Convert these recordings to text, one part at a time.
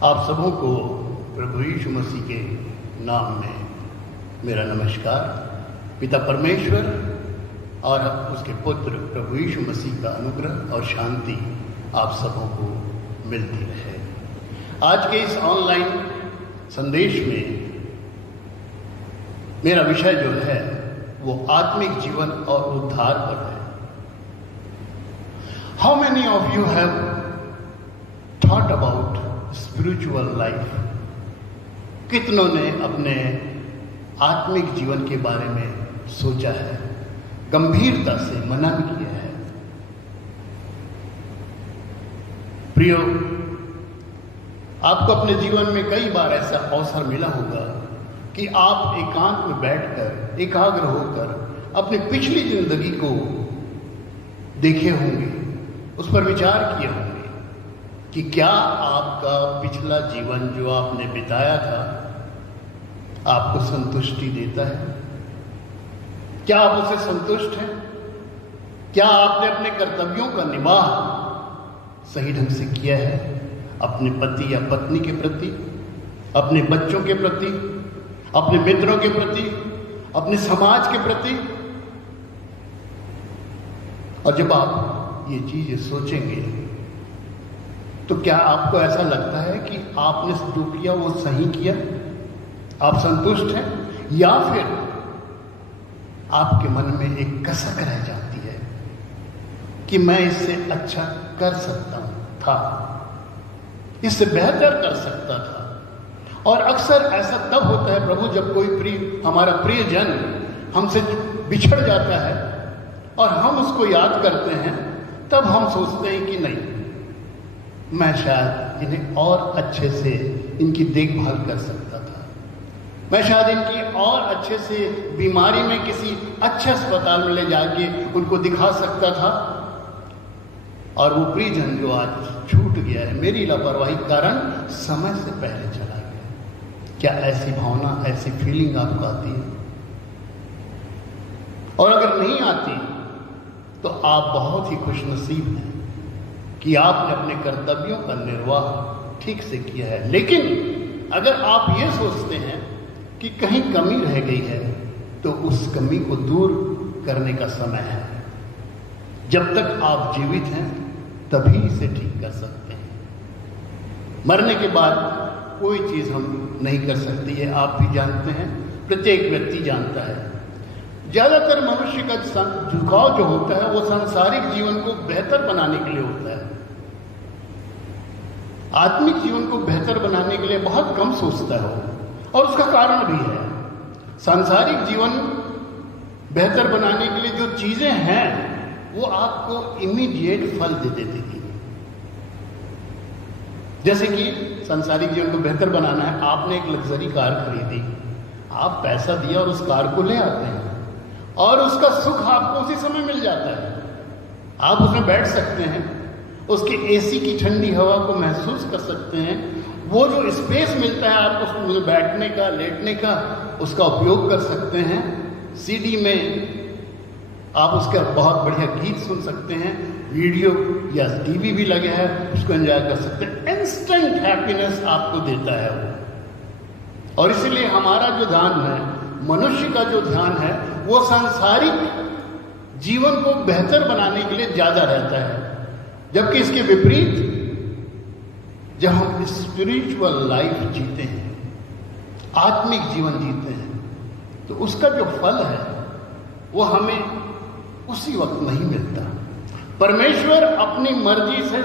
आप सबों को प्रभु यीशु मसीह के नाम में मेरा नमस्कार। पिता परमेश्वर और उसके पुत्र प्रभु यीशु मसीह का अनुग्रह और शांति आप सबों को मिलती रहे। आज के इस ऑनलाइन संदेश में मेरा विषय जो है वो आत्मिक जीवन और उद्धार पर है। How many of you have thought about spiritual life? कितनों ने अपने आत्मिक जीवन के बारे में सोचा है, गंभीरता से मनन किया है? प्रियो, आपको अपने जीवन में कई बार ऐसा अवसर मिला होगा कि आप एकांत में बैठकर एकाग्र होकर अपनी पिछली जिंदगी को देखे होंगे, उस पर विचार किए होंगे कि क्या आपका पिछला जीवन जो आपने बिताया था आपको संतुष्टि देता है? क्या आप उससे संतुष्ट हैं? क्या आपने अपने कर्तव्यों का निवाह सही ढंग से किया है? अपने पति या पत्नी के प्रति, अपने बच्चों के प्रति, अपने मित्रों के प्रति, अपने समाज के प्रति। और जब आप ये चीजें सोचेंगे तो क्या आपको ऐसा लगता है कि आपने जो किया वो सही किया? आप संतुष्ट हैं? या फिर आपके मन में एक कसक रह जाती है कि मैं इससे अच्छा कर सकता था, इससे बेहतर कर सकता था? और अक्सर ऐसा तब होता है प्रभु, जब कोई हमारा प्रियजन हमसे बिछड़ जाता है और हम उसको याद करते हैं, तब हम सोचते हैं कि नहीं, मैं शायद इन्हें और अच्छे से इनकी देखभाल कर सकता था, मैं शायद इनकी और अच्छे से बीमारी में किसी अच्छे अस्पताल में ले जाके उनको दिखा सकता था। और वो प्रियजन जो आज छूट गया है मेरी लापरवाही के कारण, समय से पहले चला गया। क्या ऐसी भावना, ऐसी फीलिंग आपको आती है? और अगर नहीं आती तो आप बहुत ही खुशनसीब हैं कि आपने अपने कर्तव्यों का निर्वाह ठीक से किया है। लेकिन अगर आप ये सोचते हैं कि कहीं कमी रह गई है, तो उस कमी को दूर करने का समय है। जब तक आप जीवित हैं तभी इसे ठीक कर सकते हैं। मरने के बाद कोई चीज हम नहीं कर सकती है, आप भी जानते हैं, प्रत्येक व्यक्ति जानता है। ज्यादातर मनुष्य का झुकाव जो होता है वो सांसारिक जीवन को बेहतर बनाने के लिए होता है। आत्मिक जीवन को बेहतर बनाने के लिए बहुत कम सोचता है वो, और उसका कारण भी है। सांसारिक जीवन बेहतर बनाने के लिए जो चीजें हैं वो आपको इमीडिएट फल दे देती थी। जैसे कि सांसारिक जीवन को बेहतर बनाना है, आपने एक लग्जरी कार खरीदी, आप पैसा दिया और उस कार को ले आते हैं और उसका सुख आपको उसी समय मिल जाता है। आप उसमें बैठ सकते हैं, उसके एसी की ठंडी हवा को महसूस कर सकते हैं, वो जो स्पेस मिलता है आपको उसमें बैठने का, लेटने का, उसका उपयोग कर सकते हैं। सीडी में आप उसका बहुत बढ़िया गीत सुन सकते हैं, वीडियो या टीवी भी लगे है, उसको एंजॉय कर सकते हैं। इंस्टेंट हैप्पीनेस आपको देता है वो। और इसीलिए हमारा जो ध्यान है, मनुष्य का जो ध्यान है, वो सांसारिक जीवन को बेहतर बनाने के लिए ज्यादा रहता है। जबकि इसके विपरीत जब हम स्पिरिचुअल लाइफ जीते हैं, आत्मिक जीवन जीते हैं, तो उसका जो फल है वो हमें उसी वक्त नहीं मिलता। परमेश्वर अपनी मर्जी से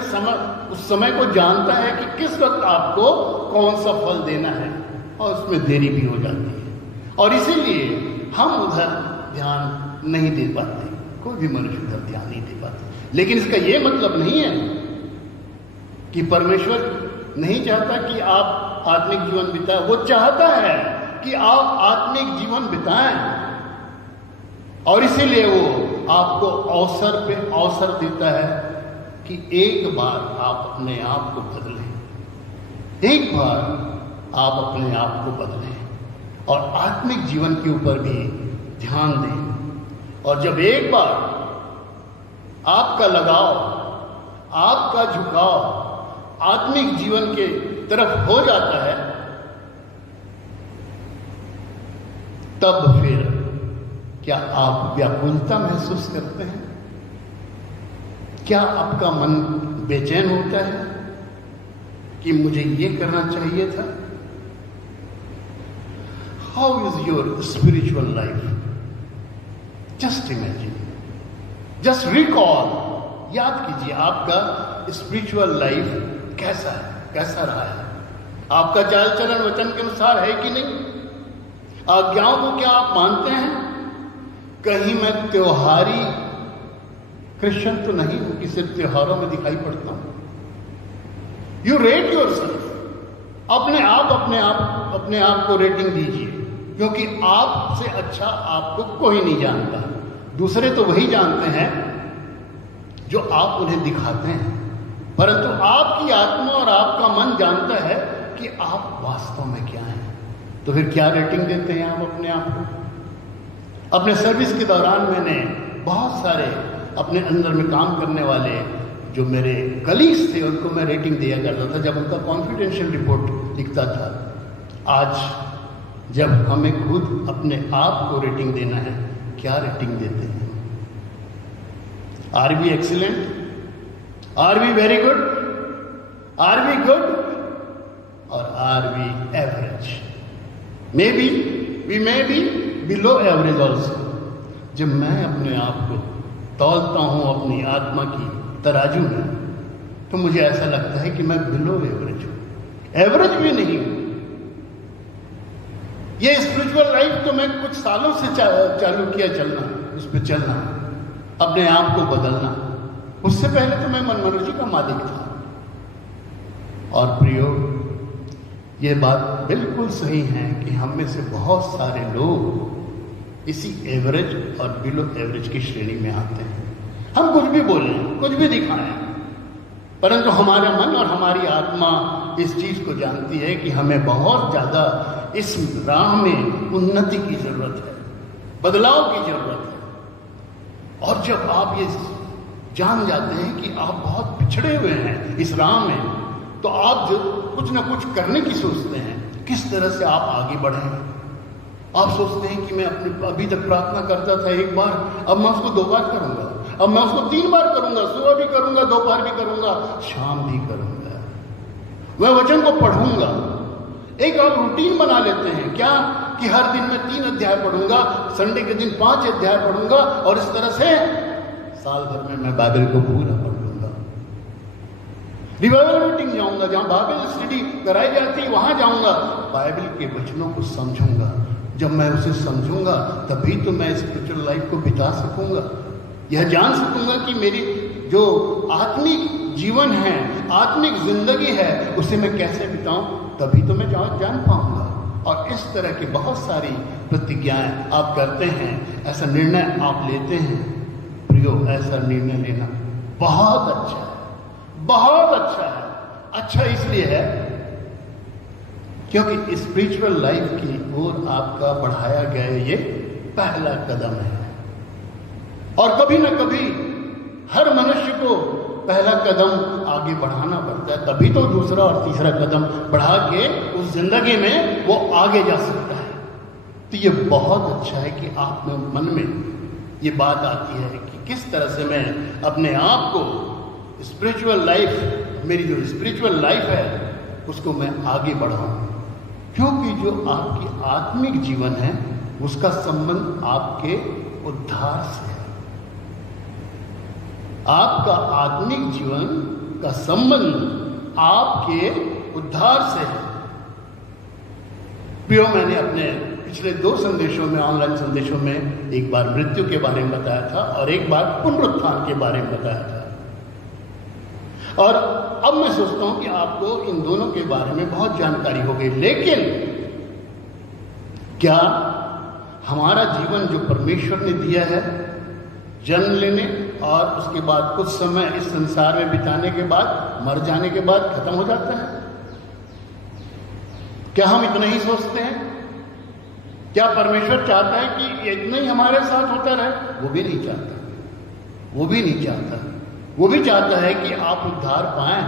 उस समय को जानता है कि किस वक्त आपको कौन सा फल देना है, और उसमें देरी भी हो जाती है। और इसीलिए हम उधर ध्यान नहीं दे पाते, कोई भी मनुष्य उधर ध्यान नहीं दे पाते। लेकिन इसका यह मतलब नहीं है कि परमेश्वर नहीं चाहता कि आप आत्मिक जीवन बिताएं। वो चाहता है कि आप आत्मिक जीवन बिताएं, और इसीलिए वो आपको अवसर पे अवसर देता है कि एक बार आप अपने आप को बदलें, एक बार आप अपने आप को बदलें और आत्मिक जीवन के ऊपर भी ध्यान दें। और जब एक बार आपका लगाव, आपका झुकाव आत्मिक जीवन के तरफ हो जाता है, तब फिर क्या आप व्याकुलता महसूस करते हैं? क्या आपका मन बेचैन होता है कि मुझे ये करना चाहिए था? How is your spiritual life? Just imagine, just recall, याद कीजिए आपका स्पिरिचुअल लाइफ कैसा है, कैसा रहा है? आपका चाल चलन वचन के अनुसार है कि नहीं? आज्ञाओं को क्या आप मानते हैं? कहीं मैं त्योहारी क्रिश्चियन तो नहीं हूं कि सिर्फ त्योहारों में दिखाई पड़ता हूं। यू रेट योरसेल्फ, अपने आप को रेटिंग दीजिए, क्योंकि आपसे अच्छा आपको कोई नहीं जानता। दूसरे तो वही जानते हैं जो आप उन्हें दिखाते हैं, परंतु आपकी आत्मा और आपका मन जानता है कि आप वास्तव में क्या हैं। तो फिर क्या रेटिंग देते हैं आप अपने आप को? अपने सर्विस के दौरान मैंने बहुत सारे अपने अंदर में काम करने वाले जो मेरे कलीग्स थे उनको मैं रेटिंग दिया करता था जब उनका कॉन्फिडेंशियल रिपोर्ट लिखता था। आज जब हमें खुद अपने आप को रेटिंग देना है, क्या रेटिंग देते हैं? Are we excellent? Are we very good? Are we good? और are we average? May be we may be below average also. जब मैं अपने आप को तौलता हूं अपनी आत्मा की तराजू में, तो मुझे ऐसा लगता है कि मैं बिलो एवरेज हूं, एवरेज भी नहीं हूं। ये स्पिरिचुअल लाइफ तो मैं कुछ सालों से चालू किया चलना, उस पर चलना, अपने आप को बदलना। उससे पहले तो मैं मनमर्जी का मालिक था। और प्रियो, ये बात बिल्कुल सही है कि हम में से बहुत सारे लोग इसी एवरेज और बिलो एवरेज की श्रेणी में आते हैं। हम कुछ भी बोलें, कुछ भी दिखाएं, परंतु हमारा मन और हमारी आत्मा इस चीज को जानती है कि हमें बहुत ज्यादा इस राह में उन्नति की जरूरत है, बदलाव की जरूरत है। और जब आप ये जान जाते हैं कि आप बहुत पिछड़े हुए हैं इस राह में, तो आप जो कुछ ना कुछ करने की सोचते हैं, किस तरह से आप आगे बढ़ें। आप सोचते हैं कि मैं अभी तक प्रार्थना करता था एक बार, अब मैं उसको 2 बार करूंगा, अब मैं उसको 3 बार करूंगा, सुबह भी करूंगा, दोपहर भी करूंगा, शाम भी करूंगा, मैं वचन को पढ़ूंगा। एक आप रूटीन बना लेते हैं क्या कि हर दिन मैं 3 अध्याय पढ़ूंगा, संडे के दिन 5 अध्याय पढ़ूंगा, और इस तरह से साल भर में मैं बाइबल को पूरा पढ़ लूंगा। रिवाइवल मीटिंग जाऊंगा, जहां बाइबल स्टडी कराई जाती है वहां जाऊंगा, बाइबल के वचनों को समझूंगा। जब मैं उसे समझूंगा तभी तो मैं स्पिरिचुअल लाइफ को बिता सकूंगा, यह जान सकूंगा कि मेरी जो आत्मिक जीवन है, आत्मिक जिंदगी है, उसे मैं कैसे बिताऊं, तभी तो मैं जान पाऊंगा। और इस तरह की बहुत सारी प्रतिज्ञाएं आप करते हैं, ऐसा निर्णय आप लेते हैं। प्रियो, ऐसा निर्णय लेना बहुत अच्छा है, बहुत अच्छा है। अच्छा इसलिए है क्योंकि स्पिरिचुअल लाइफ की ओर आपका बढ़ाया गया ये पहला कदम है। और कभी ना कभी हर मनुष्य को पहला कदम आगे बढ़ाना पड़ता है, तभी तो दूसरा और तीसरा कदम बढ़ा के उस जिंदगी में वो आगे जा सकता है। तो ये बहुत अच्छा है कि आप में मन में ये बात आती है कि किस तरह से मैं अपने आप को स्पिरिचुअल लाइफ, मेरी जो स्पिरिचुअल लाइफ है उसको मैं आगे बढ़ाऊं। क्योंकि जो आपकी आत्मिक जीवन है उसका संबंध आपके उद्धार से है। आपका आत्मिक जीवन का संबंध आपके उद्धार से है। प्रियो, मैंने अपने पिछले 2 संदेशों में, ऑनलाइन संदेशों में, एक बार मृत्यु के बारे में बताया था और एक बार पुनरुत्थान के बारे में बताया था। और अब मैं सोचता हूं कि आपको इन दोनों के बारे में बहुत जानकारी हो गई, लेकिन क्या हमारा जीवन जो परमेश्वर ने दिया है, जन्म लेने और उसके बाद कुछ समय इस संसार में बिताने के बाद, मर जाने के बाद खत्म हो जाता है? क्या हम इतना ही सोचते हैं? क्या परमेश्वर चाहता है कि इतना ही हमारे साथ होता रहे? वो भी नहीं चाहता, वो भी नहीं चाहता। वो भी चाहता है कि आप उद्धार पाएं,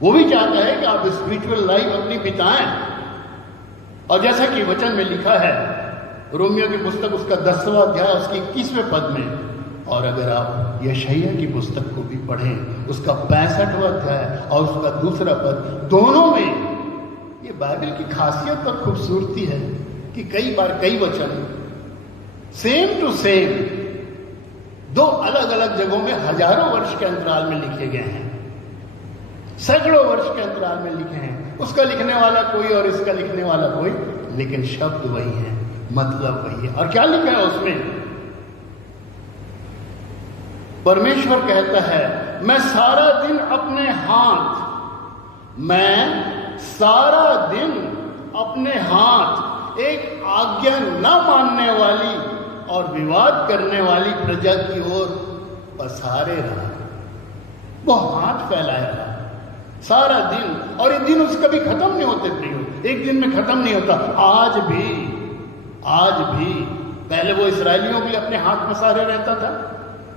वो भी चाहता है कि आप स्पिरिचुअल लाइफ अपनी बिताएं। और जैसा कि वचन में लिखा है, रोमियो की पुस्तक उसका 10वां अध्याय उसके 21वें पद में, और अगर आप यशायाह की पुस्तक को भी पढ़ें उसका 65वां अध्याय और उसका 2 पद, दोनों में ये बाइबल की खासियत और खूबसूरती है कि कई बार कई वचन सेम टू सेम 2 अलग अलग जगहों में हजारों वर्ष के अंतराल में लिखे गए हैं, सैकड़ों वर्ष के अंतराल में लिखे हैं। उसका लिखने वाला कोई और इसका लिखने वाला कोई, लेकिन शब्द वही है, मतलब वही है। और क्या लिखा है उसमें? परमेश्वर कहता है, मैं सारा दिन अपने हाथ एक आज्ञा न मानने वाली और विवाद करने वाली प्रजा की ओर पसारे रहा। वो हाथ फैलाया रहा सारा दिन, और ये दिन उसका भी खत्म नहीं होते प्रियो, एक दिन में खत्म नहीं होता। आज भी पहले वो इस्राएलियों के लिए अपने हाथ पसारे रहता था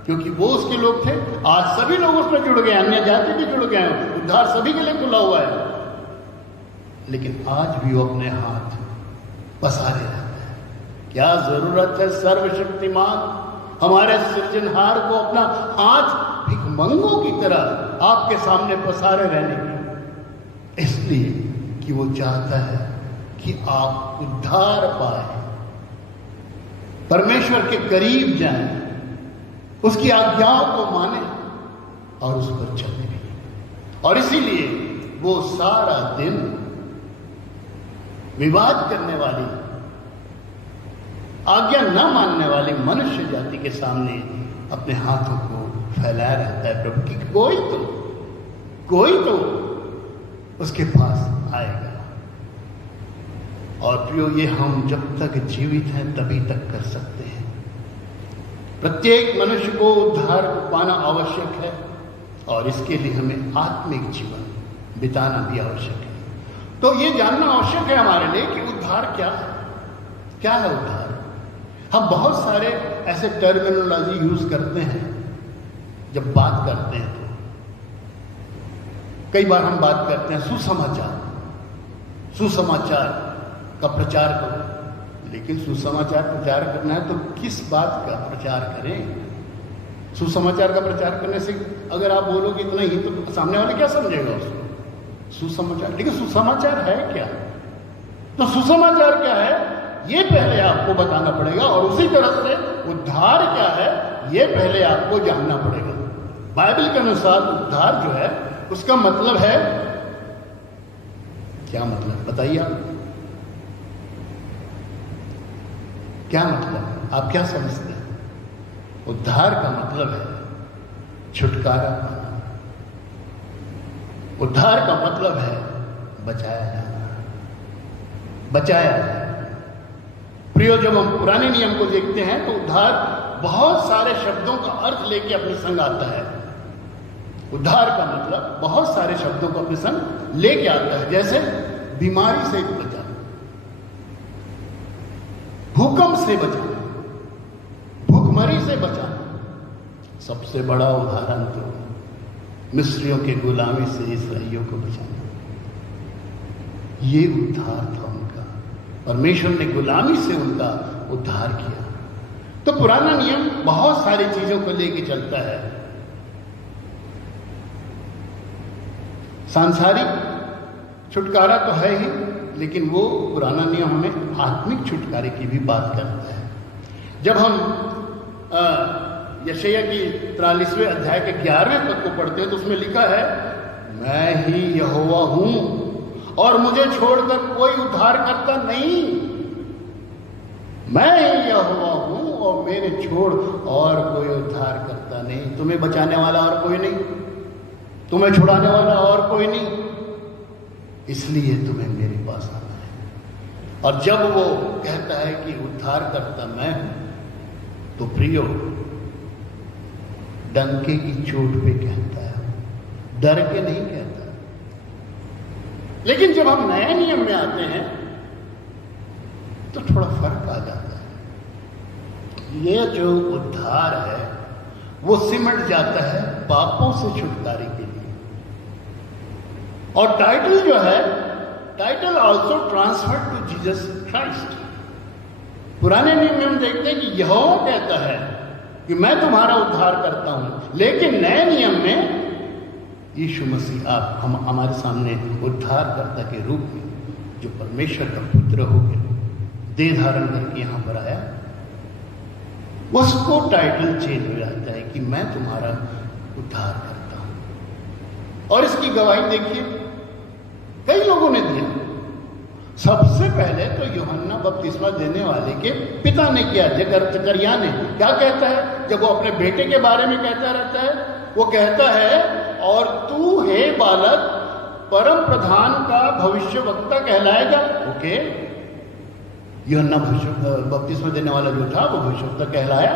क्योंकि वो उसके लोग थे। आज सभी लोग उसमें जुड़ गए, अन्य जाति भी जुड़ गए, उद्धार सभी के लिए खुला हुआ है, लेकिन आज भी वो अपने हाथ पसारे रहता है। क्या जरूरत है सर्वशक्तिमान हमारे सृजनहार को अपना हाथ भिखमंगों की तरह आपके सामने पसारे रहने की? इसलिए कि वो चाहता है कि आप उद्धार पाए, परमेश्वर के करीब जाएं, उसकी आज्ञाओं को माने और उस पर चलने लगे। और इसीलिए वो सारा दिन विवाद करने वाली, आज्ञा न मानने वाली मनुष्य जाति के सामने अपने हाथों को फैलाया रहता है प्रभु की कोई तो उसके पास आएगा। और प्रियो, ये हम जब तक जीवित हैं तभी तक कर सकते हैं। प्रत्येक मनुष्य को उद्धार पाना आवश्यक है और इसके लिए हमें आत्मिक जीवन बिताना भी आवश्यक है। तो ये जानना आवश्यक है हमारे लिए कि उद्धार क्या है। क्या है उद्धार? हम बहुत सारे ऐसे टर्मिनोलॉजी यूज करते हैं जब बात करते हैं। तो कई बार हम बात करते हैं सुसमाचार का प्रचार करो, लेकिन सुसमाचार प्रचार करना है तो किस बात का प्रचार करें? सुसमाचार का प्रचार करने से अगर आप बोलोगे इतना ही तो सामने वाले क्या समझेगा उसको? सुसमाचार, लेकिन सुसमाचार है क्या? तो सुसमाचार क्या है ये पहले आपको बताना पड़ेगा, और उसी तरह से उद्धार क्या है ये पहले आपको जानना पड़ेगा। बाइबल के अनुसार उद्धार जो है उसका मतलब है क्या? मतलब बताइए आप, क्या मतलब? आप क्या समझते हैं? उद्धार का मतलब है छुटकारा पाना। उद्धार का मतलब है बचाया जाना। प्रियो, जब हम पुराने नियम को देखते हैं तो उद्धार बहुत सारे शब्दों का अर्थ लेके अपने संग आता है। उद्धार का मतलब बहुत सारे शब्दों को अपने संग लेके आता है, जैसे बीमारी से बचाना, भूकंप से बचाना, भूखमरी से बचाना। सबसे बड़ा उदाहरण तो मिस्रियों के गुलामी से इसराइलियों को बचाना। ये उद्धार था उनका, परमेश्वर ने गुलामी से उनका उद्धार किया। तो पुराना नियम बहुत सारी चीजों को लेके चलता है। सांसारिक छुटकारा तो है ही, लेकिन वो पुराना नियम हमें आत्मिक छुटकारे की भी बात करता है। जब हम यशायाह की 43वें अध्याय के 11वें पद को पढ़ते हैं तो उसमें लिखा है, मैं ही यहोवा हूं और मुझे छोड़कर कोई उद्धार करता नहीं। मैं ही यहोवा हूं और मेरे छोड़ और कोई उद्धार करता नहीं। तुम्हें बचाने वाला और कोई नहीं, तुम्हें छुड़ाने वाला और कोई नहीं, इसलिए तुम्हें मेरे पास आना है। और जब वो कहता है कि उद्धार करता मैं हूं, तो प्रियो डंके की चोट पे कहता है, डर के नहीं कहता। लेकिन जब हम नए नियम में आते हैं तो थोड़ा फर्क आ जाता है। ये जो उद्धार है वो सिमट जाता है पापों से छुटकारे के लिए। और टाइटल जो है, title also transfer to Jesus Christ. पुराने नियम में हम देखते हैं कि यहोवा कहता है कि मैं तुम्हारा उद्धार करता हूं, लेकिन नए नियम में यीशु मसीह आप हमारे सामने उद्धारकर्ता के रूप में, जो परमेश्वर का पुत्र होकर देह धारण करके यहां पर आया, उसको टाइटल चेंज हो जाता है कि मैं तुम्हारा उद्धार करता हूं। और इसकी गवाही देखिए कई लोगों ने दिया। सबसे पहले तो यूहन्ना बपतिस्मा देने वाले के पिता ने किया, जकरया ने। क्या कहता है जब वो अपने बेटे के बारे में कहता रहता है? वो कहता है, और तू हे बालक परम प्रधान का भविष्यवक्ता कहलाएगा। ओके, यूहन्ना बपतिस्मा देने वाला जो था वो भविष्यवक्ता कहलाया,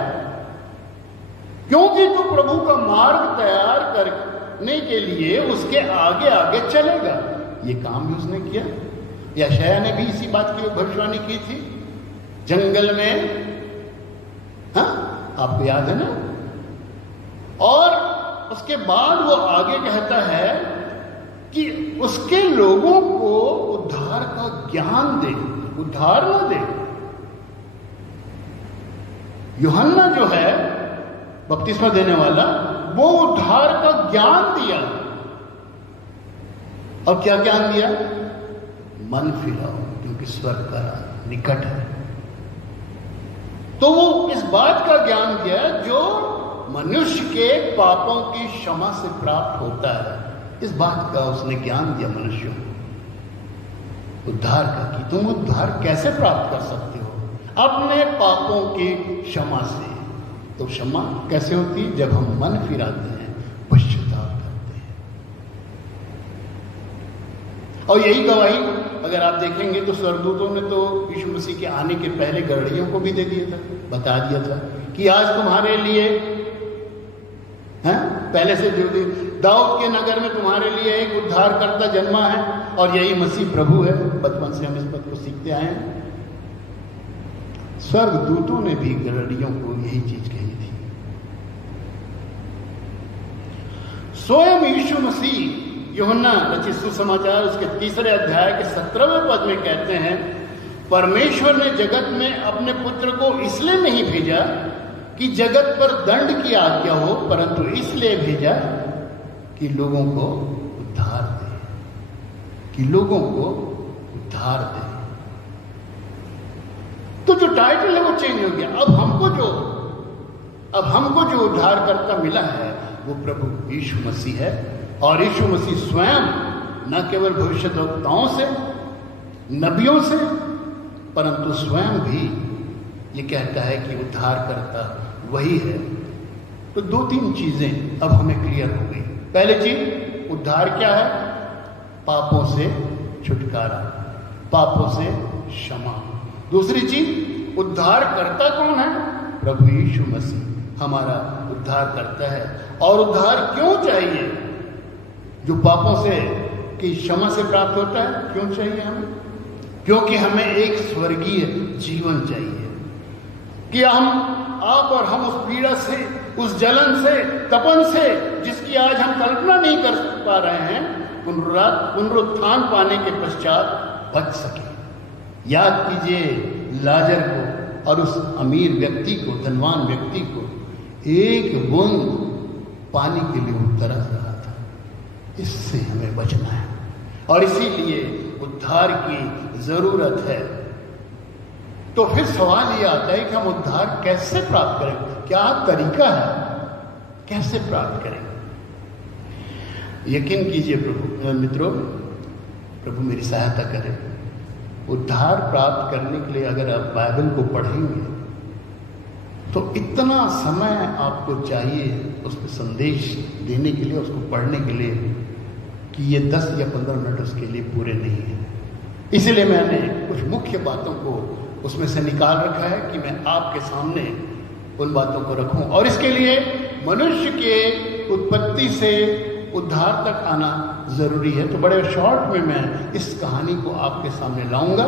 क्योंकि तू प्रभु का मार्ग तैयार करने के लिए उसके आगे आगे चलेगा। ये काम भी उसने किया। यशायाह ने भी इसी बात की भविष्यवाणी की थी जंगल में, हाँ आपको याद है ना। और उसके बाद वो आगे कहता है कि उसके लोगों को उद्धार का ज्ञान दे, उद्धार न दे। यूहन्ना जो है बपतिस्मा देने वाला, वो उद्धार का ज्ञान दिया। और क्या ज्ञान दिया? मन फिराओ, क्योंकि स्वर्ग का निकट है। तो वो इस बात का ज्ञान दिया जो मनुष्य के पापों की क्षमा से प्राप्त होता है। इस बात का उसने ज्ञान दिया मनुष्यों को, उद्धार का, कि तुम उद्धार कैसे प्राप्त कर सकते हो अपने पापों की क्षमा से। तो क्षमा कैसे होती है? जब हम मन फिराते हैं, पश्चाताप करते हैं। और यही गवाही अगर आप देखेंगे तो स्वर्गदूतों ने तो यीशु मसीह के आने के पहले गड़हियों को भी दे दिया था, बता दिया था कि आज तुम्हारे लिए पहले से जो दाऊद के नगर में तुम्हारे लिए एक उद्धारकर्ता जन्मा है, और यही मसीह प्रभु है। बचपन से हम इस बात को सीखते आए हैं। स्वर्गदूतों ने भी गड़हियों को यही चीज कही थी। स्वयं यीशु मसीह यूहन्ना रचित सुसमाचार उसके 3 अध्याय के 17वें पद में कहते हैं, परमेश्वर ने जगत में अपने पुत्र को इसलिए नहीं भेजा कि जगत पर दंड की आज्ञा हो, परंतु इसलिए भेजा कि लोगों को उद्धार दे, कि लोगों को उद्धार दे। तो जो टाइटल है वो चेंज हो गया। अब हमको जो उद्धारकर्ता मिला है वो प्रभु यीशु मसीह है। और यीशु मसीह स्वयं न केवल भविष्यद्वक्ताओं से, नबियों से, परंतु स्वयं भी ये कहता है कि उद्धारकर्ता वही है। तो 2-3 चीजें अब हमें क्लियर हो गई। पहली चीज, उद्धार क्या है? पापों से छुटकारा, पापों से क्षमा। दूसरी चीज, उद्धारकर्ता कौन है? प्रभु यीशु मसीह हमारा उद्धारकर्ता है। और उद्धार क्यों चाहिए? जो पापों से की क्षमा से प्राप्त होता है, क्यों चाहिए हमें? क्योंकि हमें एक स्वर्गीय जीवन चाहिए कि आप और हम उस पीड़ा से, उस जलन से, तपन से, जिसकी आज हम कल्पना नहीं कर पा रहे हैं, पुनरुत्थान पाने के पश्चात बच सके। याद कीजिए लाजर को और उस अमीर व्यक्ति को, धनवान व्यक्ति को, एक बूंद पानी के लिए वो तरस रहा था। इससे हमें बचना है और इसीलिए उद्धार की जरूरत है। तो फिर सवाल ये आता है कि हम उद्धार कैसे प्राप्त करें? क्या तरीका है? कैसे प्राप्त करें? यकीन कीजिए मित्रों, प्रभु मेरी सहायता करें। उद्धार प्राप्त करने के लिए अगर आप बाइबल को पढ़ेंगे तो इतना समय आपको चाहिए उस पर संदेश देने के लिए, उसको पढ़ने के लिए, कि ये 10 या 15 मिनट उसके लिए पूरे नहीं है। इसलिए मैंने कुछ मुख्य बातों को उसमें से निकाल रखा है कि मैं आपके सामने उन बातों को रखूं। और इसके लिए मनुष्य के उत्पत्ति से उद्धार तक आना जरूरी है। तो बड़े शॉर्ट में मैं इस कहानी को आपके सामने लाऊंगा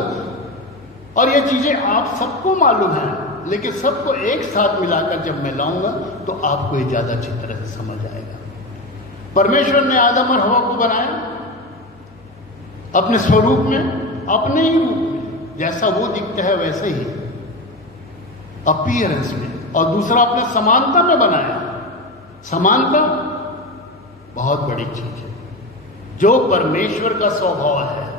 और ये चीजें आप सबको मालूम है, लेकिन सबको एक साथ मिलाकर जब मैं लाऊंगा तो आपको ये ज्यादा अच्छी तरह से समझ आएगा। परमेश्वर ने आदम और हवा को बनाया, अपने स्वरूप में, अपने ही रूप में, जैसा वो दिखता है वैसे ही अपीयरेंस में। और दूसरा अपने समानता में बनाया। समानता बहुत बड़ी चीज है। जो परमेश्वर का स्वभाव है,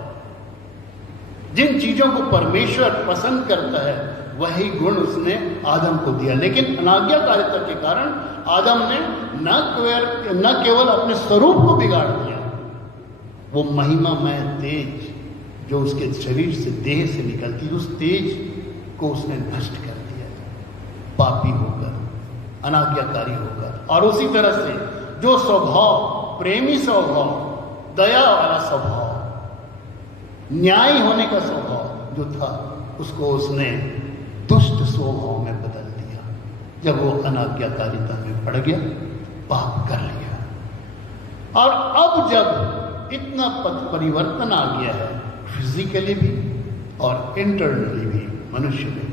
जिन चीजों को परमेश्वर पसंद करता है, वही गुण उसने आदम को दिया। लेकिन अनाज्ञाकारिता के कारण आदम ने न केवल अपने स्वरूप को बिगाड़ दिया, वो महिमामय तेज जो उसके शरीर से, देह से निकलती, उस तेज को उसने नष्ट कर दिया, पापी होकर, अनाज्ञाकारी होकर। और उसी तरह से जो स्वभाव, प्रेमी स्वभाव, दया वाला स्वभाव, न्याय होने का स्वभाव जो था, उसको उसने दुष्ट स्वभाव में बदल दिया जब वो अनाज्ञाकारिता में पड़ गया, पाप कर लिया। और अब जब इतना परिवर्तन आ गया है फिजिकली भी और इंटरनली भी मनुष्य में,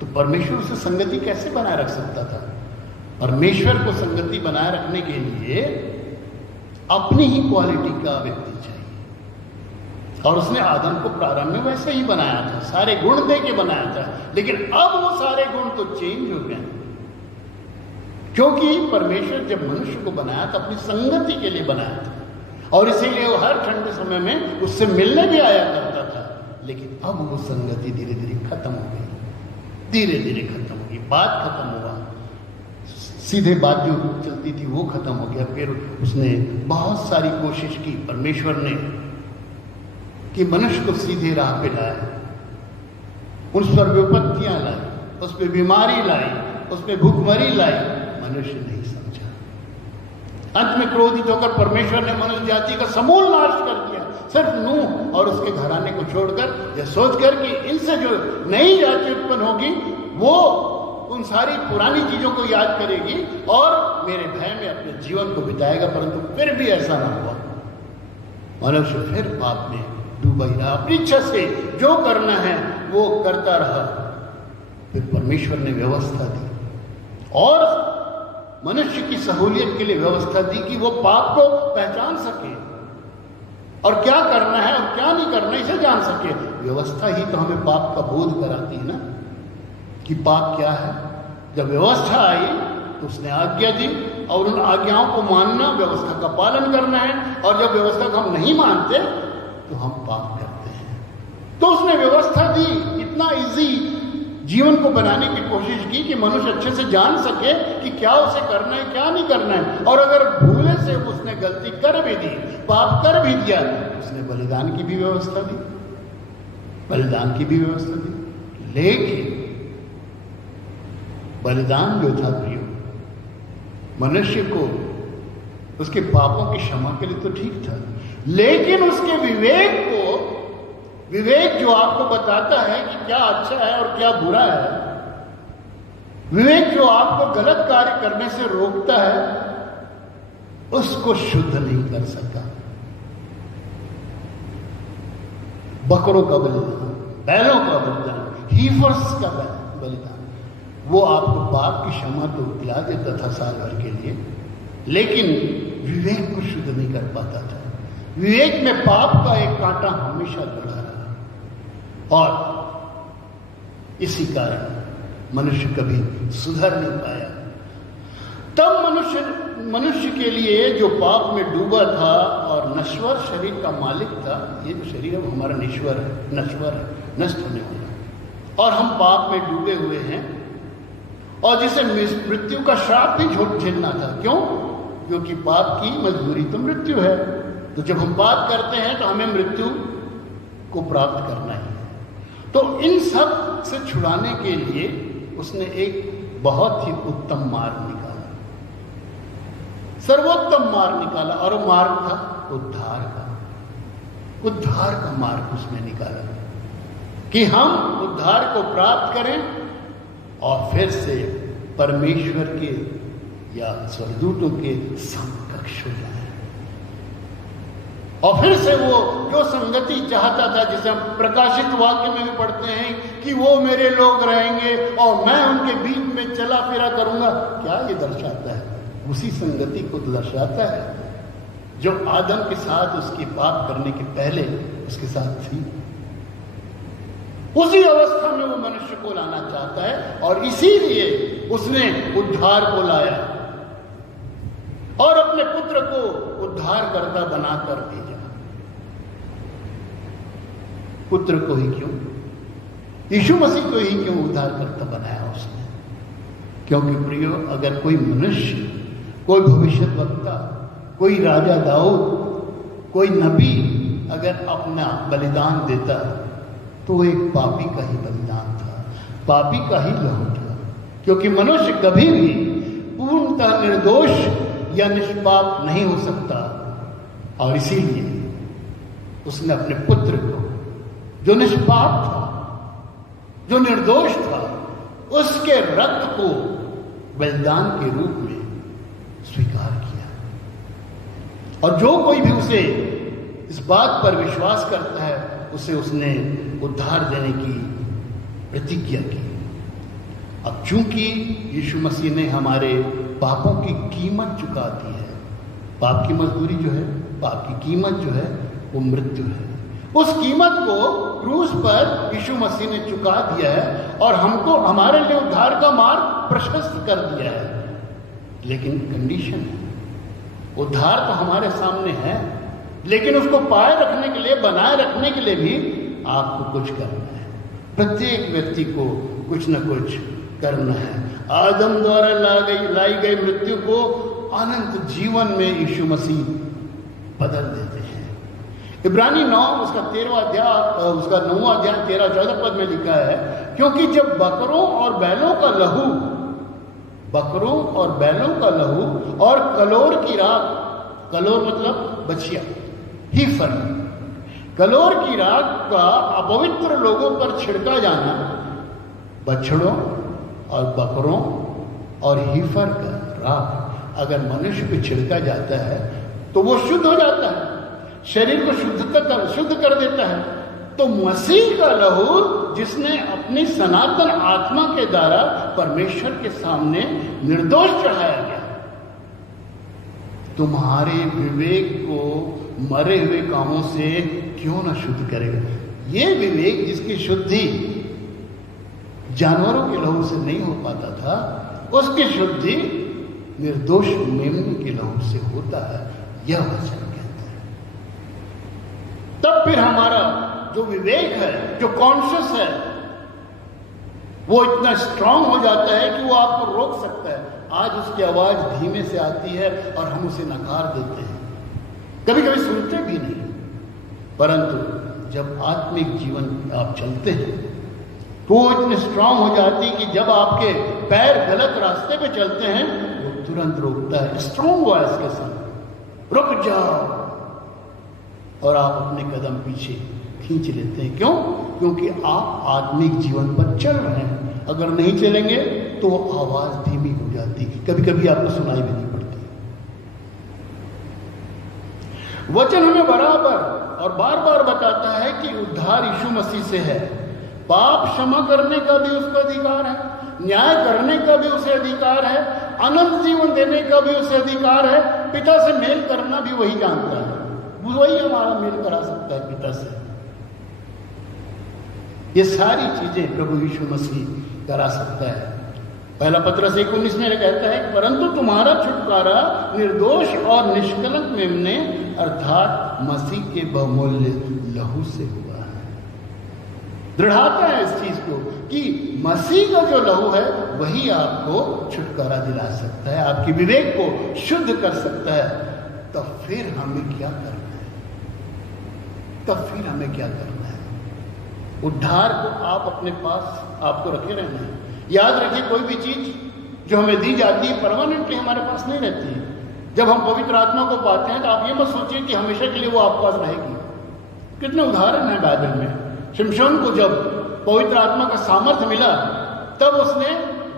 तो परमेश्वर से संगति कैसे बनाए रख सकता था? परमेश्वर को संगति बनाए रखने के लिए अपनी ही क्वालिटी का व्यक्ति चाहिए। और उसने आदम को प्रारंभ में वैसे ही बनाया था, सारे गुण दे के बनाया था। लेकिन अब वो सारे गुण तो चेंज हो गए, क्योंकि परमेश्वर जब मनुष्य को बनाया था अपनी संगति के लिए बनाया था, और इसीलिए वो हर ठंडे समय में उससे मिलने भी आया करता था। लेकिन अब वो संगति धीरे धीरे खत्म हो गई, धीरे धीरे खत्म हो गई। बात खत्म हुआ, सीधे बात जो चलती थी वो खत्म हो गया। फिर उसने बहुत सारी कोशिश की, परमेश्वर ने, कि मनुष्य को सीधे राह पे लाए, उस पर विपत्तियां लाई, उस पर बीमारी लाई, उस पर भूखमरी लाई। मनुष्य नहीं समझा। अंत में क्रोधित होकर परमेश्वर ने मनुष्य जाति का समूल नाश कर दिया, सिर्फ नूह और उसके घराने को छोड़कर, यह सोचकर कि इनसे जो नई जाति उत्पन्न होगी वो उन सारी पुरानी चीजों को याद करेगी और मेरे भय में अपने जीवन को बिताएगा। परंतु फिर भी ऐसा ना हुआ। मनुष्य फिर पाप में डूबा ही रहा, अपनी इच्छा से जो करना है वो करता रहा। फिर परमेश्वर ने व्यवस्था दी और मनुष्य की सहूलियत के लिए व्यवस्था दी कि वो पाप को पहचान सके और क्या करना है और क्या नहीं करना, इसे जान सके। व्यवस्था ही तो हमें पाप का बोध कराती है ना, कि पाप क्या है। जब व्यवस्था आई तो उसने आज्ञा दी और उन आज्ञाओं को मानना, व्यवस्था का पालन करना है। और जब व्यवस्था को हम नहीं मानते तो हम पाप करते हैं। तो उसने व्यवस्था दी, इतना इजी जीवन को बनाने की कोशिश की कि मनुष्य अच्छे से जान सके कि क्या उसे करना है, क्या नहीं करना है। और अगर भूले से उसने गलती कर भी दी, पाप कर भी दिया, उसने बलिदान की भी व्यवस्था दी, बलिदान की भी व्यवस्था दी। लेकिन बलिदान जो था प्रियो, मनुष्य को उसके पापों की क्षमा के लिए तो ठीक था, लेकिन उसके विवेक जो आपको बताता है कि क्या अच्छा है और क्या बुरा है, विवेक जो आपको गलत कार्य करने से रोकता है, उसको शुद्ध नहीं कर सका। बकरों का बलिदान, बैलों का बलिदान, हीफर्स का बलिदान, वो आपको पाप की क्षमा तो दिला देता था साल भर के लिए, लेकिन विवेक को शुद्ध नहीं कर पाता था। विवेक में पाप का एक कांटा हमेशा लगा रहा, और इसी कारण मनुष्य कभी सुधर नहीं पाया। तब मनुष्य के लिए जो पाप में डूबा था और नश्वर शरीर का मालिक था, ये जो शरीर है हमारा नश्वर है, नष्ट होने वाला, और हम पाप में डूबे हुए हैं, और जिसे मृत्यु का श्राप भी झेलना था। क्यों? क्योंकि पाप की मजबूरी तो मृत्यु है। तो जब हम पाप करते हैं तो हमें मृत्यु को प्राप्त करना है। तो इन सब से छुड़ाने के लिए उसने एक बहुत ही उत्तम मार्ग निकाला, सर्वोत्तम मार्ग निकाला, और वो मार्ग था उद्धार का मार्ग उसने निकाला कि हम उद्धार को प्राप्त करें और फिर से परमेश्वर के या स्वर्गदूतों के समकक्ष हो जाए, और फिर से वो जो संगति चाहता था, जिसे हम प्रकाशित वाक्य में भी पढ़ते हैं कि वो मेरे लोग रहेंगे और मैं उनके बीच में चला फिरा करूंगा। क्या ये दर्शाता है? उसी संगति को दर्शाता है जो आदम के साथ उसकी पाप करने के पहले उसके साथ थी। उसी अवस्था में वो मनुष्य को लाना चाहता है और इसीलिए उसने उद्धार को लाया और अपने पुत्र को उद्धारकर्ता बनाकर भेजा। पुत्र को ही क्यों, यीशु मसीह को ही क्यों उद्धारकर्ता बनाया उसने? क्योंकि प्रियो, अगर कोई मनुष्य, कोई भविष्यद्वक्ता, कोई राजा दाऊद, कोई नबी अगर अपना बलिदान देता तो वो एक पापी का ही बलिदान था, पापी का ही लहू था। क्योंकि मनुष्य कभी भी पूर्णतः निर्दोष या निष्पाप नहीं हो सकता और इसीलिए उसने अपने पुत्र को, जो निष्पाप था, जो निर्दोष था, उसके रक्त को बलिदान के रूप में स्वीकार किया। और जो कोई भी उसे इस बात पर विश्वास करता है उसे उसने उद्धार देने की प्रतिज्ञा की। अब चूंकि यीशु मसीह ने हमारे पापों की कीमत चुका दी है, पाप की मजदूरी जो है, पाप की कीमत जो है वो मृत्यु है, उस कीमत को क्रूस पर यीशु मसीह ने चुका दिया है और हमको हमारे लिए उद्धार का मार्ग प्रशस्त कर दिया है। लेकिन कंडीशन है, उद्धार तो हमारे सामने है, लेकिन उसको पाए रखने के लिए, बनाए रखने के लिए भी आपको कुछ करना है। प्रत्येक व्यक्ति को कुछ न कुछ करना है। आदम द्वारा लाई गई मृत्यु को अनंत जीवन में यीशु मसीह बदल देते हैं। इब्रानी 9 उसका 13वां अध्याय, उसका 9वां अध्याय 13-14 पद में लिखा है, क्योंकि जब बकरों और बैलों का लहू और कलोर की राख, कलोर मतलब बछिया, हीफर, कलोर की राख का अपवित्र लोगों पर छिड़का जाना, बछड़ों और बकरों और हीफर का राख अगर मनुष्य पे छिड़का जाता है तो वो शुद्ध हो जाता है, शरीर को शुद्ध कर देता है। तो मसीह का लहू, जिसने अपनी सनातन आत्मा के द्वारा परमेश्वर के सामने निर्दोष चढ़ाया गया, तुम्हारे विवेक को मरे हुए कामों से क्यों ना शुद्ध करेगा? ये विवेक जिसकी शुद्धि जानवरों के लहू से नहीं हो पाता था, उसकी शुद्धि निर्दोष मेमने के लहू से होता है, यह वचन कहता है। तब फिर हमारा जो विवेक है, जो कॉन्शियस है, वो इतना स्ट्रांग हो जाता है कि वो आपको रोक सकता है। आज उसकी आवाज धीमे से आती है और हम उसे नकार देते हैं, कभी कभी सुनते भी नहीं। परंतु जब आत्मिक जीवन आप चलते हैं तो वो इतने स्ट्रांग हो जाती है कि जब आपके पैर गलत रास्ते पे चलते हैं वो तुरंत रोकता है, स्ट्रांग वॉइस के साथ, रुक जाओ, और आप अपने कदम पीछे खींच लेते हैं। क्यों? क्योंकि आप आत्मिक जीवन पर चल रहे हैं। अगर नहीं चलेंगे तो आवाज धीमी हो जाती, कभी कभी आपको सुनाई भी नहीं पड़ती। वचन हमें बराबर और बार बार बताता है कि उद्धार यीशु मसीह से है। पाप क्षमा करने का भी उसका अधिकार है, न्याय करने का भी उसे अधिकार है, अनंत जीवन देने का भी उसे अधिकार है, पिता से मेल करना भी वही जानता है, वही हमारा मेल करा सकता है पिता से। ये सारी चीजें प्रभु यीशु मसीह करा सकता है। पहला पत्रस 1:19 में कहता है, परंतु तुम्हारा छुटकारा निर्दोष और निष्कलंक मेमने अर्थात मसीह के बहुमूल्य लहू से हुआ है। दृढ़ाता है इस चीज को कि मसीह का जो लहू है वही आपको छुटकारा दिला सकता है, आपके विवेक को शुद्ध कर सकता है। तब फिर हमें क्या करना है? उद्धार को आप अपने पास आपको रखे रहना है। याद रखिए, कोई भी चीज जो हमें दी जाती है परमानेंटली हमारे पास नहीं रहती है। जब हम पवित्र आत्मा को पाते हैं तो आप ये मत सोचिए कि हमेशा के लिए वो आपके पास रहेगी। कितने उदाहरण है बाइबल में। शिमशोन को जब पवित्र आत्मा का सामर्थ्य मिला तब उसने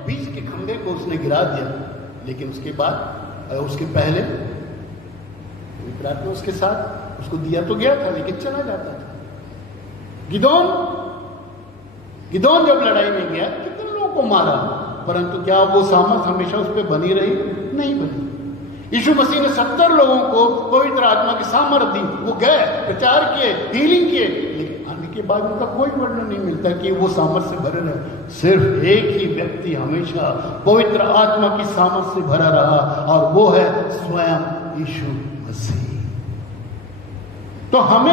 बीच के खंभे को उसने गिरा दिया, लेकिन उसके बाद उसके पहले पवित्र आत्मा उसके साथ उसको दिया तो गया था, लेकिन चला जाता था। गिदोन जब लड़ाई में गया कितने लोगों को मारा, परंतु क्या वो सामर्थ हमेशा उस पर बनी रही? नहीं बनी। यीशु मसीह ने 70 लोगों को पवित्र आत्मा की सामर्थ दी, वो गए, प्रचार किए, हीलिंग किए, लेकिन आने के बाद उनका कोई वर्णन नहीं मिलता कि वो सामर्थ से भरे रहे। सिर्फ एक ही व्यक्ति हमेशा पवित्र आत्मा की सामर्थ से भरा रहा, और वो है स्वयं यीशु मसीह। तो हम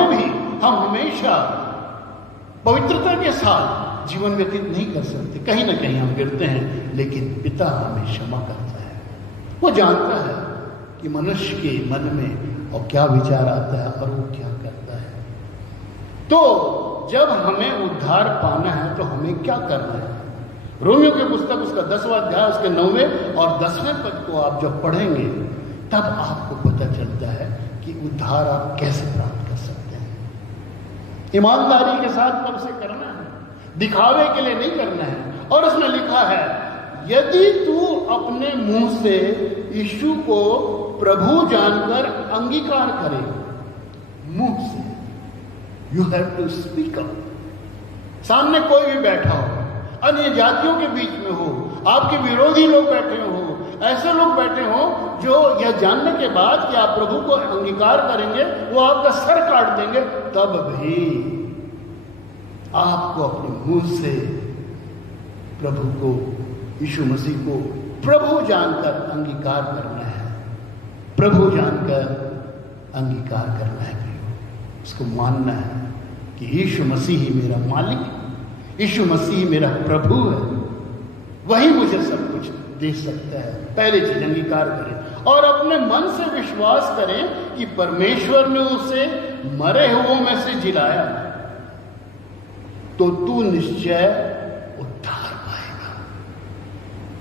हमेशा पवित्रता के साथ जीवन व्यतीत नहीं कर सकते। कहीं ना कहीं हम गिरते हैं, लेकिन पिता हमें क्षमा करता है। वो जानता है कि मनुष्य के मन में और क्या विचार आता है और वो क्या करता है। तो जब हमें उद्धार पाना है तो हमें क्या करना है? रोमियो की पुस्तक उसका 10वां अध्याय उसके 9वें और 10वें पद को आप जब पढ़ेंगे तब आपको पता चलता है कि उद्धार आप कैसे प्राप्त कर सकते हैं। ईमानदारी के साथ पर उसे करना है, दिखावे के लिए नहीं करना है। और उसने लिखा है, यदि तू अपने मुंह से यीशु को प्रभु जानकर अंगीकार करे, मुंह से, you have to speak up. सामने कोई भी बैठा हो, अन्य जातियों के बीच में हो, आपके विरोधी लोग बैठे हो, ऐसे लोग बैठे हो जो यह जानने के बाद कि आप प्रभु को अंगीकार करेंगे वो आपका सर काट देंगे, तब भी आपको अपने मुंह से प्रभु को, यीशु मसीह को प्रभु जानकर अंगीकार करना है। प्रभु जानकर अंगीकार करना है, उसको मानना है कि यीशु मसीह ही मेरा मालिक, यीशु मसीह मेरा प्रभु है, वही मुझे सब कुछ दे सकता है। पहली चीज अंगीकार करें और अपने मन से विश्वास करें कि परमेश्वर ने उसे मरे हुओं में से जिलाया, तो तू निश्चय उद्धार पाएगा।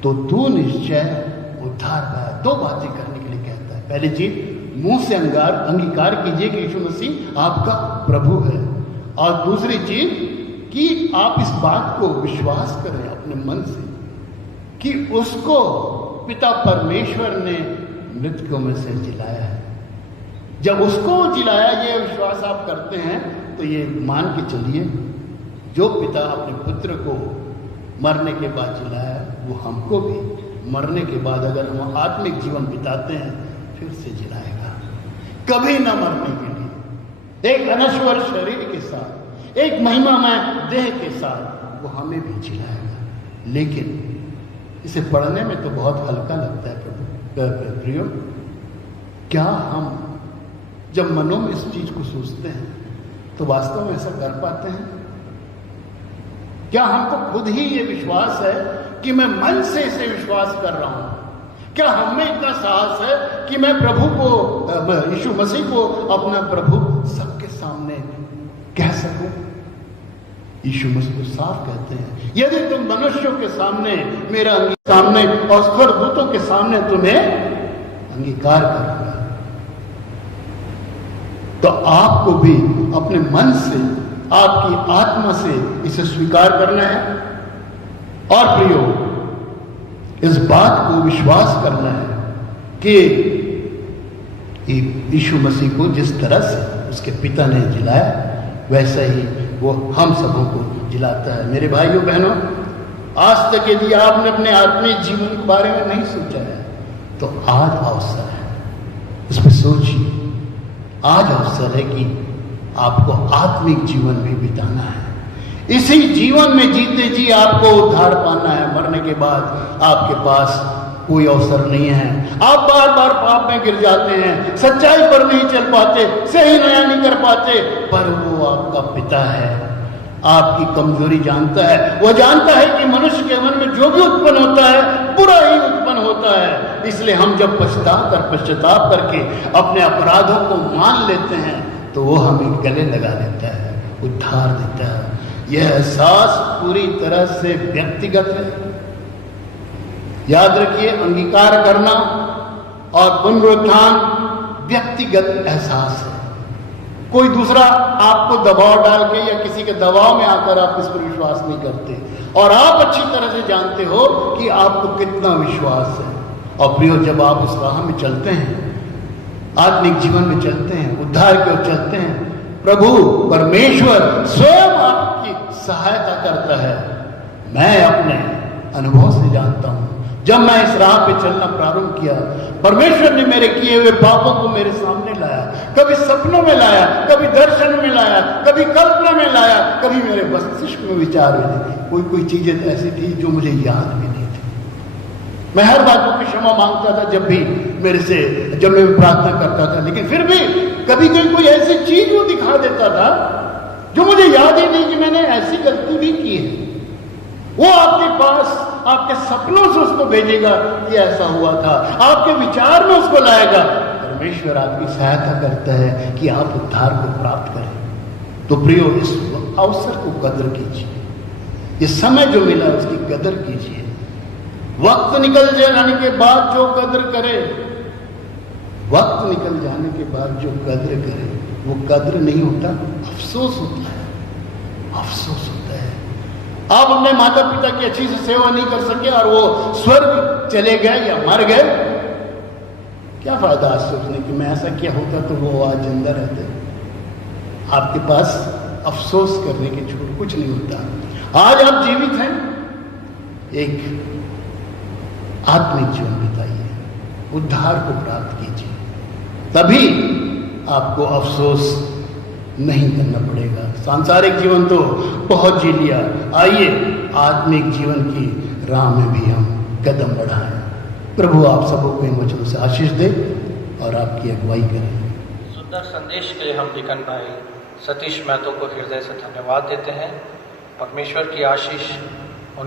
तो तू निश्चय उद्धार पाएगा। दो बातें करने के लिए कहता है। पहली चीज, मुंह से अंगीकार कीजिए कि यीशु मसीह आपका प्रभु है, और दूसरी चीज कि आप इस बात को विश्वास करें अपने मन से कि उसको पिता परमेश्वर ने मृतकों में से जिलाया है। जब उसको जिलाया, ये विश्वास आप करते हैं, तो ये मान के चलिए जो पिता अपने पुत्र को मरने के बाद जिलाया, वो हमको भी मरने के बाद अगर हम आत्मिक जीवन बिताते हैं फिर से जिलाएगा, कभी न मरने के लिए, एक अनश्वर शरीर के साथ, एक महिमामय देह के साथ वो हमें भी जिलाएगा। लेकिन इसे पढ़ने में तो बहुत हल्का लगता है प्रियो। क्या हम जब मनों में इस चीज को सोचते हैं तो वास्तव में ऐसा कर पाते हैं? क्या हमको खुद ही ये विश्वास है कि मैं मन से इसे विश्वास कर रहा हूं? क्या हम में इतना साहस है कि मैं प्रभु को, यीशु मसीह को अपना प्रभु सबके सामने कह सकूं? यीशु मसीह को साफ कहते हैं, यदि तुम मनुष्यों के सामने, मेरा सामने और स्वर्गदूतों के सामने तुम्हें अंगीकार करूंगा, तो आपको भी अपने मन से, आपकी आत्मा से इसे स्वीकार करना है। और प्रियो, इस बात को विश्वास करना है कि यीशु मसीह को जिस तरह से उसके पिता ने जिलाया, वैसा ही वो हम सबों को जिलाता है। मेरे भाइयों बहनों, आज तक यदि आपने अपने आत्मिक जीवन के बारे में नहीं सोचा है तो आज अवसर है, उस पर सोचिए। आज अवसर है कि आपको आत्मिक जीवन भी बिताना है। इसी जीवन में जीते जी आपको उद्धार पाना है। मरने के बाद आपके पास कोई अवसर नहीं है। आप बार बार पाप में गिर जाते हैं, सच्चाई पर नहीं चल पाते, सही न्याय नहीं कर पाते, पर वो आपका पिता है, आपकी कमजोरी जानता है। वह जानता है कि मनुष्य के मन में जो भी उत्पन्न होता है बुरा ही उत्पन्न होता है। इसलिए हम जब पश्चाताप करके अपने अपराधों को मान लेते हैं तो वो हमें गले लगा देता है, उद्धार देता है। यह एहसास पूरी तरह से व्यक्तिगत है। याद रखिए, अंगीकार करना और पुनरुत्थान व्यक्तिगत एहसास है। कोई दूसरा आपको दबाव डाल के या किसी के दबाव में आकर आप इस पर विश्वास नहीं करते, और आप अच्छी तरह से जानते हो कि आपको कितना विश्वास है। और प्रियो, जब आप उस राह में चलते हैं, आत्मिक जीवन में चलते हैं, उद्धार की ओर चलते हैं, प्रभु परमेश्वर स्वयं आपकी सहायता करता है। मैं अपने अनुभव से जानता हूं, जब मैं इस राह पे चलना प्रारंभ किया, परमेश्वर ने मेरे किए हुए पापों को मेरे सामने लाया, कभी सपनों में लाया, कभी दर्शन में लाया, कभी कल्पना में लाया, कभी मेरे मस्तिष्क में विचार में। कोई चीजें ऐसी थी जो मुझे याद भी नहीं थी। मैं हर बातों की क्षमा मांगता था जब मैं प्रार्थना करता था, लेकिन फिर भी कभी कोई ऐसी चीज वो दिखा देता था जो मुझे याद ही नहीं कि मैंने ऐसी गलती भी की है। वो आपके पास आपके सपनों से उसको भेजेगा कि ऐसा हुआ था, आपके विचार में उसको लाएगा। परमेश्वर आपकी सहायता करता है कि आप उद्धार को प्राप्त करें। तो प्रियो, इस अवसर को कदर कीजिए, ये समय जो मिला उसकी कदर कीजिए। वक्त निकल जाने के बाद जो कदर करे, वक्त निकल जाने के बाद जो कदर करे वो कदर नहीं होता, अफसोस होता है, अफसोस होता है। आप अपने माता पिता की अच्छी से सेवा नहीं कर सके और वो स्वर्ग चले गए या मर गए, क्या फायदा आज सोचने की मैं ऐसा किया होता तो वो आज जिंदा रहते। आपके पास अफसोस करने के छोड़ कुछ नहीं होता। आज आप जीवित हैं, एक आत्मिक जीवन बिताइए, उद्धार को प्राप्त कीजिए, तभी आपको अफसोस नहीं करना पड़ेगा। सांसारिक जीवन तो बहुत जी लिया, आइए आत्मिक जीवन की राह में भी हम कदम बढ़ाएं। प्रभु आप सबको इन वचनों से आशीष दे और आपकी अगुवाई करें। सुंदर संदेश के लिए हम डिकन भाई सतीश महतो को हृदय से धन्यवाद देते हैं। परमेश्वर की आशीष